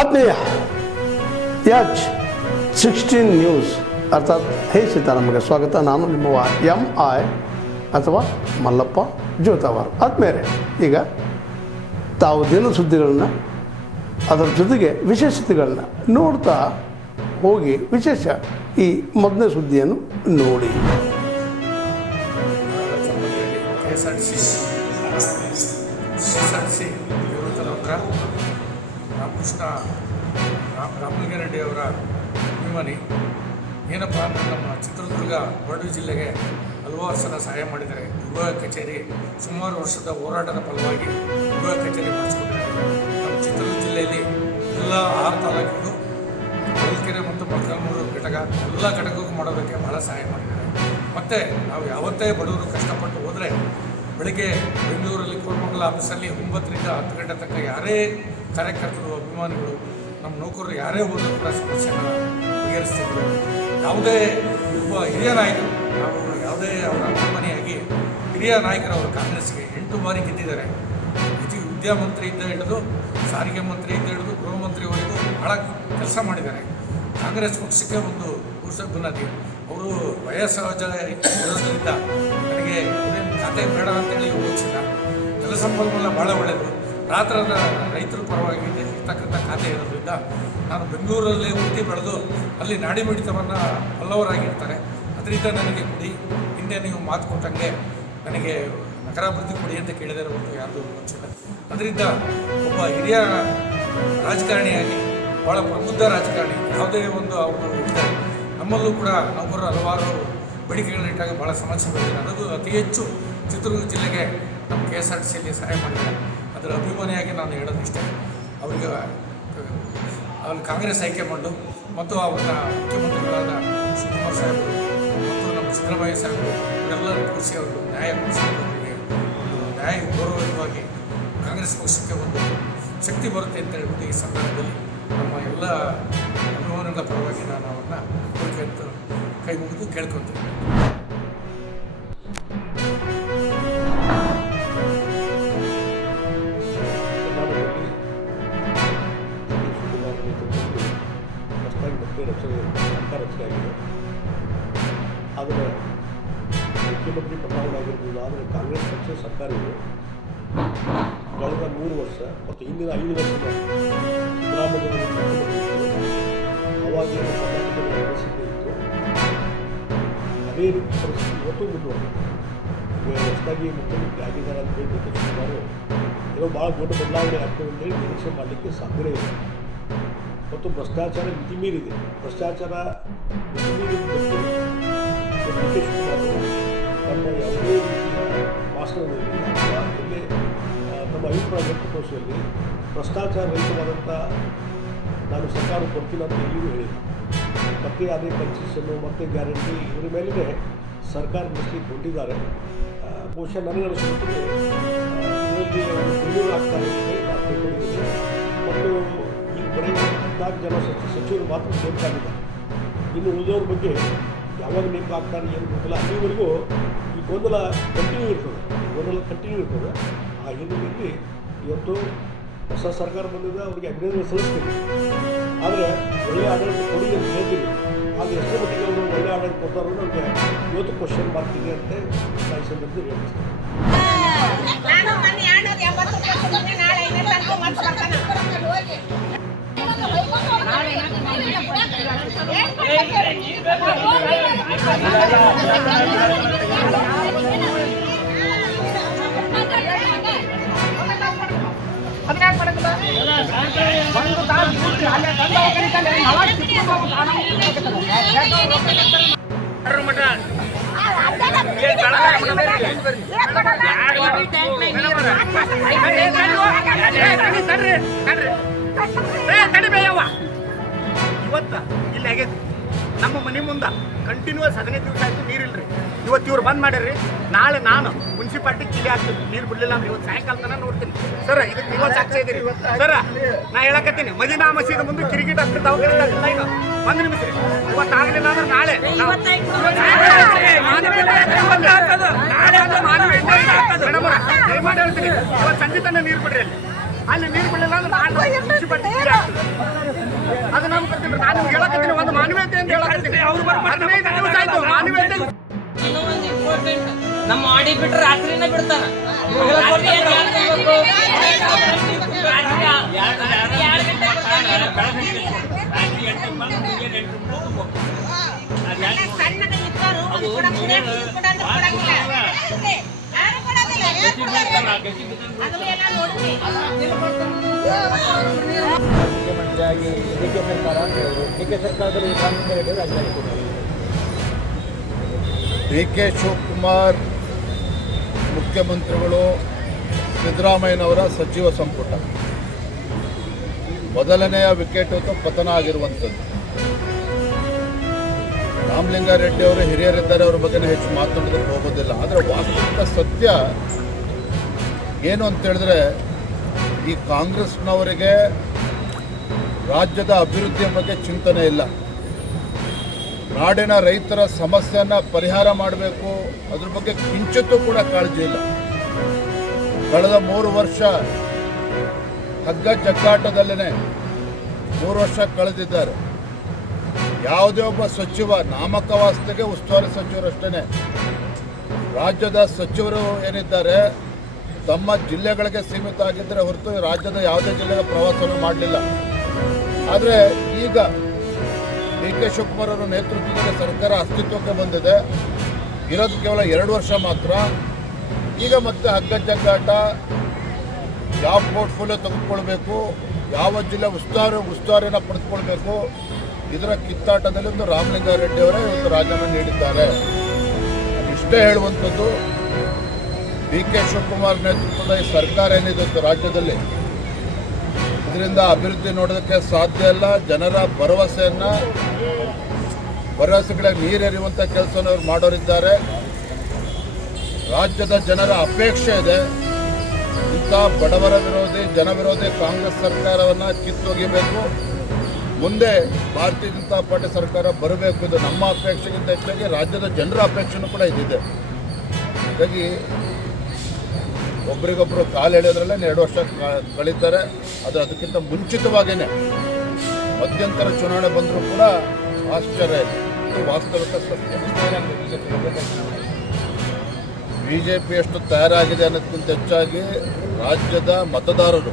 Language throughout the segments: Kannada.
ಆತ್ಮೀಯ H16 ನ್ಯೂಸ್ ಅರ್ಥಾತ್ ಹೇ ಸೀತಾರಾಮಗೆ ಸ್ವಾಗತ. ನಾನು ನಿಮ್ಮ MI ಅಥವಾ ಮಲ್ಲಪ್ಪ ಜೋತಾವರ್. ಆದ್ಮೇಲೆ ಈಗ ತಾವು ದಿನ ಸುದ್ದಿಗಳನ್ನ ಅದರ ಜೊತೆಗೆ ವಿಶೇಷತೆಗಳನ್ನ ನೋಡ್ತಾ ಹೋಗಿ ವಿಶೇಷ ಈ ಮೊದಲನೇ ಸುದ್ದಿಯನ್ನು ನೋಡಿ. KSRTC ರಾಮಕೃಷ್ಣ ರಾಮಲಿಂಗಾರೆಡ್ಡಿ ಅವರ ಅಭಿಮಾನಿ ಏನಪ್ಪ ಅಂದರೆ ನಮ್ಮ ಚಿತ್ರದುರ್ಗ ಬರಡು ಜಿಲ್ಲೆಗೆ ಹಲವಾರು ಸಲ ಸಹಾಯ ಮಾಡಿದ್ದಾರೆ. ವಿಭಾಗ ಕಚೇರಿ ಸುಮಾರು ವರ್ಷದ ಹೋರಾಟದ ಫಲವಾಗಿ ವಿಭಾಗ ಕಚೇರಿ ಮಾಡಿಸ್ಕೊಂಡಿದ್ದಾರೆ. ನಮ್ಮ ಚಿತ್ರದುರ್ಗ ಜಿಲ್ಲೆಯಲ್ಲಿ ಎಲ್ಲ 6 ತಾಲೂಕಿಗೂ ಹೊಳಲ್ಕೆರೆ ಮತ್ತು ಮೊಳಕಾಲ್ಮೂರು ಘಟಕ ಎಲ್ಲ ಘಟಕಕ್ಕೂ ಮಾಡೋದಕ್ಕೆ ಭಾಳ ಸಹಾಯ ಮಾಡಿದ್ದಾರೆ. ಮತ್ತು ನಾವು ಯಾವತ್ತೇ ಬಡವರು ಕಷ್ಟಪಟ್ಟು ಹೋದರೆ ಬೆಳಗ್ಗೆ ಬೆಂಗಳೂರಲ್ಲಿ ಕೋರಮಂಗಲ ಆಫೀಸಲ್ಲಿ 9 ರಿಂದ 10 ಗಂಟೆ ತನಕ ಯಾರೇ ಕಾರ್ಯಕರ್ತರು ಅಭಿಮಾನಿಗಳು ನಮ್ಮ ನೌಕರರು ಯಾರೇ ಹೋದರೂ ಕೂಡ ಸಮಸ್ಯೆನ ಬಗೆಹರಿಸ್ತಿದ್ರು. ಯಾವುದೇ ಒಬ್ಬ ಹಿರಿಯ ನಾಯಕರು ನಾವು ಯಾವುದೇ ಅವರ ಅಭಿಮಾನಿಯಾಗಿ ಹಿರಿಯ ನಾಯಕರವರು ಕಾಂಗ್ರೆಸ್ಗೆ 8 ಬಾರಿ ಗೆದ್ದಿದ್ದಾರೆ. ವಿದ್ಯಾಮಂತ್ರಿಯಿಂದ ಹಿಡಿದು ಸಾರಿಗೆ ಮಂತ್ರಿಯಿಂದ ಹಿಡಿದು ಗೃಹ ಮಂತ್ರಿವರೆಗೂ ಭಾಳ ಕೆಲಸ ಮಾಡಿದ್ದಾರೆ. ಕಾಂಗ್ರೆಸ್ ಪಕ್ಷಕ್ಕೆ ಒಂದು ಬುನಾದಿ. ಅವರು ವಯಸ್ಸಹಜ ಇರೋದ್ರಿಂದ ನನಗೆ ಖಾತೆ ಬೇಡ ಅಂತೇಳಿ ಯೋಚಿಸಿಲ್ಲ. ಜಲಸಂಪನ್ಮೂಲ ಭಾಳ ಒಳ್ಳೆಯದು. ರಾತ್ರದ ರೈತರ ಪರವಾಗಿ ಇರ್ತಕ್ಕಂಥ ಖಾತೆ ಇರೋದ್ರಿಂದ ನಾನು ಬೆಂಗಳೂರಲ್ಲಿ ಹುಟ್ಟಿ ಬೆಳೆದು ಅಲ್ಲಿ ನಾಡಿ ಮಿಡಿತವನ್ನು ಬಲ್ಲವರಾಗಿರ್ತಾರೆ. ಅದರಿಂದ ನನಗೆ ಕೊಡಿ, ಹಿಂದೆ ನೀವು ಮಾತು ಕೊಟ್ಟಂಗೆ ನನಗೆ ನಗರಾಭಿವೃದ್ಧಿ ಕೊಡಿ ಅಂತ ಕೇಳಿದರೆ ಒಂದು ಯಾವುದು ಯೋಚಿಸಿಲ್ಲ. ಅದರಿಂದ ಒಬ್ಬ ಹಿರಿಯ ರಾಜಕಾರಣಿಯಾಗಿ ಭಾಳ ಪ್ರಬುದ್ಧ ರಾಜಕಾರಣಿ ಯಾವುದೇ ಒಂದು ಅವರು ಇರ್ತಾರೆ. ನಮ್ಮಲ್ಲೂ ಕೂಡ ನೌಕರರು ಹಲವಾರು ಬೇಡಿಕೆಗಳನ್ನಿಟ್ಟಾಗ ಭಾಳ ಸಮಸ್ಯೆ ಬಂದಿದೆ. ಅದು ಅತಿ ಹೆಚ್ಚು ಚಿತ್ರದುರ್ಗ ಜಿಲ್ಲೆಗೆ ನಮ್ಮ KSRTCಯಲ್ಲಿ ಸಹಾಯ ಮಾಡಿದ್ದಾರೆ. ಅದರ ಅಭಿಮಾನಿಯಾಗಿ ನಾನು ಹೇಳೋದು ಇಷ್ಟೇ. ಅವರಿಗೆ ಅಲ್ಲಿ ಕಾಂಗ್ರೆಸ್ ಹೈಕಮಾಂಡು ಮತ್ತು ಅವ್ರನ್ನ ಮುಖ್ಯಮಂತ್ರಿಗಳಾದ ಶಿವಕುಮಾರ್ ಸಾಹೇಬರು ಮತ್ತು ನಮ್ಮ ಸಿದ್ದರಾಮಯ್ಯ ಸಾಹೇಬರು ಇವರೆಲ್ಲರೂ ಕೂರಿಸಿ ಅವರು ನ್ಯಾಯ ಕೊಡಿಸೋರಿಗೆ ನ್ಯಾಯ ಗೌರವವಾಗಿ ಕಾಂಗ್ರೆಸ್ ಪಕ್ಷಕ್ಕೆ ಒಂದು ಶಕ್ತಿ ಬರುತ್ತೆ ಅಂತ ಹೇಳ್ಬಿಟ್ಟು ಈ ಸಂದರ್ಭದಲ್ಲಿ ನಮ್ಮ ಎಲ್ಲ ಅಭಿಮಾನಿಗಳ ಪರವಾಗಿ ನಾನು ಅವ್ರನ್ನ ಕೋರಿಕೆ ಕೈ ಮುಗಿದು ಕೇಳ್ಕೊತೀನಿ. ರಚನೆಯಾಗಿದೆ. ಆದರೆ ಮುಖ್ಯಮಂತ್ರಿ ಬದಲಾವಣೆ ಆಗಿರ್ಬೋದು. ಆದರೆ ಕಾಂಗ್ರೆಸ್ ಪಕ್ಷ ಸರ್ಕಾರ ಇದೆ. ಕಳೆದ 3 ವರ್ಷ ಮತ್ತು ಹಿಂದಿನ 5 ವರ್ಷದ ಸಿದ್ದರಾಮಯ್ಯ ಅವಾಗ ಕರ್ನಾಟಕದ ಪರಿಸ್ಥಿತಿ ಇತ್ತು. ಅದೇ ರೀತಿ ಪರಿಸ್ಥಿತಿ ಇವತ್ತು ಮುಂದುವರೆದಿದೆ. ಈಗ ಹೊಸದಾಗಿ ಮುಖ್ಯಮಂತ್ರಿ ಆಗಿದ್ದಾರೆ ಅಂತ ಹೇಳಿ ಸುಮಾರು ಏನೋ ಭಾಳ ದೊಡ್ಡ ಬದಲಾವಣೆ ಆಗ್ತದೆ ಅಂತೇಳಿ ನಿರೀಕ್ಷೆ ಮಾಡಲಿಕ್ಕೆ ಸಾಧ್ಯವೇ ಇದೆ. ಮತ್ತು ಭ್ರಷ್ಟಾಚಾರ ಮಿತಿಮೀರಿದೆ. ಭ್ರಷ್ಟಾಚಾರ ಮಿತಿಮೀರಿದ ಬಗ್ಗೆ ಡಿ.ಕೆ. ಶಿವಕುಮಾರ್ ತಮ್ಮ ಯಾವುದೇ ರೀತಿಯ ಭಾಷಣದಲ್ಲಿ ಅಥವಾ ಎಲ್ಲೇ ತಮ್ಮ ಅಭಿಪ್ರಾಯ ವ್ಯಕ್ತಪಡಿಸುವಲ್ಲಿ ಭ್ರಷ್ಟಾಚಾರ ರಹಿತವಾದಂಥ ನಾನು ಸರ್ಕಾರ ಕೊಡ್ತೀನಿ ಅಂತ ಎಲ್ಲಿಯೂ ಹೇಳಿಲ್ಲ. ಮತ್ತೆ ಅದೇ ಕನ್ಸೆಷನ್ನು ಮತ್ತು ಗ್ಯಾರಂಟಿ ಇದರ ಮೇಲಿದೆ ಸರ್ಕಾರ ನಡೆಸಲಿಕ್ಕೆ ಹೊರಟಿದ್ದಾರೆ. ಬಹುಶಃ ನನಗೆ ಅನಿಸುತ್ತದೆ ಇದರಲ್ಲಿ ಅವರು ಬೆಂಗಳೂರು ಆಗ್ತಾರೆ ಅಂತ ನಾನು ತಿಳ್ಕೊಂಡಿದ್ದೇನೆ. ಮತ್ತು ಈಗ ಬರೀ 14 ಜನ ಸಚಿವರು ಮಾತ್ರ ನೇಮಕ ಆಗಿದ್ದಾರೆ. ಇನ್ನು ಉಳಿದವ್ರ ಬಗ್ಗೆ ಯಾವಾಗ ನೇಮಕ ಆಗ್ತಾರೆ ಏನು ಗೊತ್ತಿಲ್ಲ. ಅಲ್ಲಿವರೆಗೂ ಈ ಗೊಂದಲ ಕಂಟಿನ್ಯೂ ಇರ್ತದೆ. ಆ ಹಿನ್ನೆಲೆಯಲ್ಲಿ ಇವತ್ತು ಹೊಸ ಸರ್ಕಾರ ಬಂದಿದೆ, ಅವರಿಗೆ ಅಭಿನಂದನೆ ಸಲ್ಲಿಸ್ತೀವಿ. ಆದರೆ ಒಳ್ಳೆಯ ಆಡಳಿತ ಕೊಡಿ ಅಂತ ಹೇಳ್ತೀವಿ. ಆದರೆ ಎಷ್ಟೋ ಮಟ್ಟಿಗೆ ಅವರು ಒಳ್ಳೆಯ ಆಡಳಿತ ಕೊಡ್ತಾರೋ ನಮಗೆ ಇವತ್ತು ಕ್ವಶನ್ ಮಾಡ್ತೀವಿ ಅಂತ ಈ ಸಂದರ್ಭದಲ್ಲಿ ಹೇಳ್ತೀನಿ. ಇವತ್ತು ಇಲ್ಲಿ ಆಗೈತಿ ನಮ್ಮ ಮನೆ ಮುಂದೆ ಕಂಟಿನ್ಯೂಸ್ 15 ದಿವಸ ಆಯ್ತು ನೀರಿಲ್ರಿ. ಇವತ್ತು ಇವ್ರು ಬಂದ್ ಮಾಡ್ಯಾರ್ರಿ. ನಾಳೆ ನಾನು ಮುನ್ಸಿಪಾಲ್ಟಿ ಕಿಲಿ ಆಗ್ತದೆ ನೀರು ಬಿಡಲಿಲ್ಲ ಅಂದ್ರೆ ಇವತ್ತು ಸಾಯಂಕಾಲ ತನಕ ನೋಡ್ತೀನಿ ಸರ್. ಇದಕ್ಕೆ ನೀವು ಸಾಕ್ಷಿ ಇದ್ದೀರಿ ಸರ್. ನಾ ಹೇಳಕತ್ತೀನಿ ಮದೀನಾ ಮಸೀದಿ ಮುಂದೆ ಕ್ರಿಕೆಟ್ ಆಗ್ತದೆ ದವಾಖಾನೆ ಇನ್ನು 1 ನಿಮಿಷ ರೀ. ಇವತ್ತು ಆಗಲಿಲ್ಲ ಅಂದ್ರೆ ನಾಳೆ ದಯಮಾಡಿ ಹೇಳ್ತೀನಿ ಇವತ್ತು ಸಂಜೆ ತನಕ ನೀರು ಬಿಡ್ರಿ ಅಲ್ಲಿ. ಅಲ್ಲಿ ನೀರು ಬಿಡಲಿಲ್ಲ ಅಂದ್ರೆ ನಾನು ಮುನ್ಸಿಪಾಲ್ಟಿ ಕಿಲಿ ಆಗ್ತದೆ. ಅದು ನಮ್ಗೆ ಗೊತ್ತಿಲ್ಲ. ನಾನು ನಿಮ್ಗೆ ಹೇಳಕತ್ತೀನಿ, ಒಂದು ಮಾನವೀಯತೆ ಅಂತ ಹೇಳಕತ್ತೀನಿ. 15 ದಿವಸ ಆಯ್ತು ಮಾನವೀಯತೆ. ಇನ್ನೊಂದು ಇಂಪಾರ್ಟೆಂಟ್, ನಮ್ಮ ಆಡಿ ಬಿಟ್ರೆ ರಾತ್ರಿನೇ ಬಿಡ್ತಾನ. ಮುಖ್ಯಮಂತ್ರಿಯಾಗಿ ಡಿಕೆ ಸರ್ಕಾರ ಅಂತ ಹೇಳಿದ್ರು. ಡಿಕೆ ಸರ್ಕಾರದಲ್ಲಿ ರಾಮಲಿಂಗ ರೆಡ್ಡಿ ಅವರು ರಾಜಧಾನಿ ಕೊಟ್ಟರು. ಡಿ ಕೆ ಶಿವಕುಮಾರ್ ಮುಖ್ಯಮಂತ್ರಿಗಳು, ಸಿದ್ದರಾಮಯ್ಯನವರ ಸಚಿವ ಸಂಪುಟ ಮೊದಲನೆಯ ವಿಕೆಟ್ ಹೊತ್ತು ಪತನ ಆಗಿರುವಂಥದ್ದು. ರಾಮಲಿಂಗಾರೆಡ್ಡಿ ಅವರು ಹಿರಿಯರಿದ್ದಾರೆ, ಅವ್ರ ಬಗ್ಗೆ ಹೆಚ್ಚು ಮಾತನಾಡೋದಕ್ಕೆ ಹೋಗೋದಿಲ್ಲ. ಆದರೆ ವಾಸ್ತವಿಕ ಸತ್ಯ ಏನು ಅಂತೇಳಿದ್ರೆ, ಈ ಕಾಂಗ್ರೆಸ್ನವರಿಗೆ ರಾಜ್ಯದ ಅಭಿವೃದ್ಧಿಯ ಬಗ್ಗೆ ಚಿಂತನೆ ಇಲ್ಲ. ನಾಡಿನ ರೈತರ ಸಮಸ್ಯೆಯನ್ನು ಪರಿಹಾರ ಮಾಡಬೇಕು, ಅದ್ರ ಬಗ್ಗೆ ಕಿಂಚಿತ್ತೂ ಕೂಡ ಕಾಳಜಿ ಇಲ್ಲ. ಕಳೆದ 3 ವರ್ಷ ಹಗ್ಗ ಜಗ್ಗಾಟದಲ್ಲೇ 3 ವರ್ಷ ಕಳೆದಿದ್ದಾರೆ. ಯಾವುದೇ ಒಬ್ಬ ಸಚಿವ ನಾಮಕವಾಸ್ತೆಗೆ ಉಸ್ತುವಾರಿ ಸಚಿವರಷ್ಟೇ. ರಾಜ್ಯದ ಸಚಿವರು ಏನಿದ್ದಾರೆ ತಮ್ಮ ಜಿಲ್ಲೆಗಳಿಗೆ ಸೀಮಿತ ಆಗಿದ್ದರೆ ಹೊರತು ರಾಜ್ಯದ ಯಾವುದೇ ಜಿಲ್ಲೆಗೆ ಪ್ರವಾಸವನ್ನು ಮಾಡಲಿಲ್ಲ. ಆದರೆ ಈಗ ಡಿ ಕೆ ಶಿವಕುಮಾರ್ ಅವರ ನೇತೃತ್ವದಲ್ಲಿ ಸರ್ಕಾರ ಅಸ್ತಿತ್ವಕ್ಕೆ ಬಂದಿದೆ. ಇರೋದು ಕೇವಲ 2 ವರ್ಷ ಮಾತ್ರ. ಈಗ ಮತ್ತೆ ಹಗ್ಗ ಜಗ್ಗಾಟ, ಯಾವ ಪೋರ್ಟ್ಫೋಲಿಯೋ ತೆಗೆದುಕೊಳ್ಬೇಕು, ಯಾವ ಜಿಲ್ಲೆ ಉಸ್ತುವಾರಿನ ಪಡೆದುಕೊಳ್ಬೇಕು, ಇದರ ಕಿತ್ತಾಟದಲ್ಲಿ ಒಂದು ರಾಮಲಿಂಗಾರೆಡ್ಡಿ ಅವರೇ ಒಂದು ರಾಜೀನಾಮೆ ನೀಡಿದ್ದಾರೆ. ಇಷ್ಟೇ ಹೇಳುವಂಥದ್ದು, ಡಿ ಕೆ ಶಿವಕುಮಾರ್ ನೇತೃತ್ವದ ಈ ಸರ್ಕಾರ ಏನಿದೆ ರಾಜ್ಯದಲ್ಲಿ, ಇದರಿಂದ ಅಭಿವೃದ್ಧಿ ನೋಡೋದಕ್ಕೆ ಸಾಧ್ಯ ಇಲ್ಲ. ಜನರ ಭರವಸೆಗಳಿಗೆ ನೀರೆರಿಯುವಂಥ ಕೆಲಸವನ್ನು ಅವ್ರು ಮಾಡೋರಿದ್ದಾರೆ. ರಾಜ್ಯದ ಜನರ ಅಪೇಕ್ಷೆ ಇದೆ, ಇಂಥ ಬಡವರ ವಿರೋಧಿ, ಜನ ವಿರೋಧಿ ಕಾಂಗ್ರೆಸ್ ಸರ್ಕಾರವನ್ನು ಕಿತ್ತೊಗಿಬೇಕು, ಮುಂದೆ ಭಾರತೀಯ ಜನತಾ ಪಾರ್ಟಿ ಸರ್ಕಾರ ಬರಬೇಕು. ಇದು ನಮ್ಮ ಅಪೇಕ್ಷೆಗಿಂತ ಹೆಚ್ಚಾಗಿ ರಾಜ್ಯದ ಜನರ ಅಪೇಕ್ಷೆನೂ ಕೂಡ ಇದಿದೆ. ಹಾಗಾಗಿ ಒಬ್ರಿಗೊಬ್ಬರು ಕಾಲು ಎಳೆಯೋದ್ರಲ್ಲೇ 2 ವರ್ಷ ಕಳೀತಾರೆ. ಆದರೆ ಅದಕ್ಕಿಂತ ಮುಂಚಿತವಾಗಿಯೇ ಮಧ್ಯಂತರ ಚುನಾವಣೆ ಬಂದರೂ ಕೂಡ ಆಶ್ಚರ್ಯ ಇದೆ. ಇದು ವಾಸ್ತವಿಕ ಸತ್ಯ. BJP ಎಷ್ಟು ತಯಾರಾಗಿದೆ ಅನ್ನೋದಕ್ಕಿಂತ ಹೆಚ್ಚಾಗಿ ರಾಜ್ಯದ ಮತದಾರರು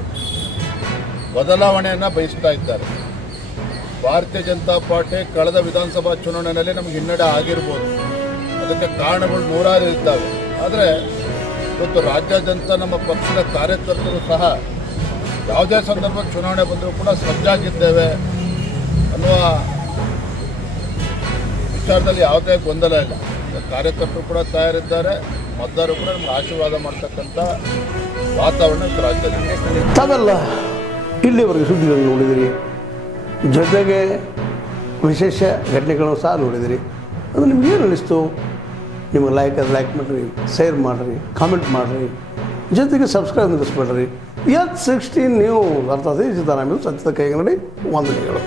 ಬದಲಾವಣೆಯನ್ನು ಬಯಸ್ತಾ ಇದ್ದಾರೆ. ಭಾರತೀಯ ಜನತಾ ಪಾರ್ಟಿ ಕಳೆದ ವಿಧಾನಸಭಾ ಚುನಾವಣೆಯಲ್ಲಿ ನಮಗೆ ಹಿನ್ನಡೆ ಆಗಿರ್ಬೋದು, ಅದಕ್ಕೆ ಕಾರಣಗಳು 100 ಇದ್ದಾವೆ. ಆದರೆ ಇವತ್ತು ರಾಜ್ಯಾದ್ಯಂತ ನಮ್ಮ ಪಕ್ಷದ ಕಾರ್ಯಕರ್ತರು ಸಹ ಯಾವುದೇ ಸಂದರ್ಭದಲ್ಲಿ ಚುನಾವಣೆ ಬಂದರೂ ಕೂಡ ಸಜ್ಜಾಗಿದ್ದೇವೆ ಅನ್ನುವ ವಿಚಾರದಲ್ಲಿ ಯಾವುದೇ ಗೊಂದಲ ಇಲ್ಲ. ಕಾರ್ಯಕರ್ತರು ಕೂಡ ತಯಾರಿದ್ದಾರೆ, ಮತದಾರರು ಕೂಡ ನಮ್ಗೆ ಆಶೀರ್ವಾದ ಮಾಡ್ತಕ್ಕಂಥ ವಾತಾವರಣ ಇವತ್ತು ರಾಜ್ಯದಲ್ಲಿ. ತಾವೆಲ್ಲ ಇಲ್ಲಿವರೆಗೆ ಸುದ್ದಿಗಳನ್ನು ನೋಡಿದಿರಿ, ಜೊತೆಗೆ ವಿಶೇಷ ಘಟನೆಗಳನ್ನು ಸಹ ನೋಡಿದಿರಿ. ಅದು ನಿಮ್ಗೆ ಏನು ಅನ್ನಿಸ್ತು? ನಿಮಗೆ ಲೈಕ್ ಮಾಡಿರಿ, ಶೇರ್ ಮಾಡಿರಿ, ಕಾಮೆಂಟ್ ಮಾಡಿರಿ, ಜೊತೆಗೆ ಸಬ್ಸ್ಕ್ರೈಬ್ ನಿಲ್ಲಿಸ್ಬೇಡ್ರಿ. H16 ನ್ಯೂಸ್ ಅರ್ಥಾತ್ ಸಿದ್ದರಾಮಯ್ಯ ಸತ್ಯದ ಕೈಗನ್ನಡಿ ವಂದನೆಗಳು.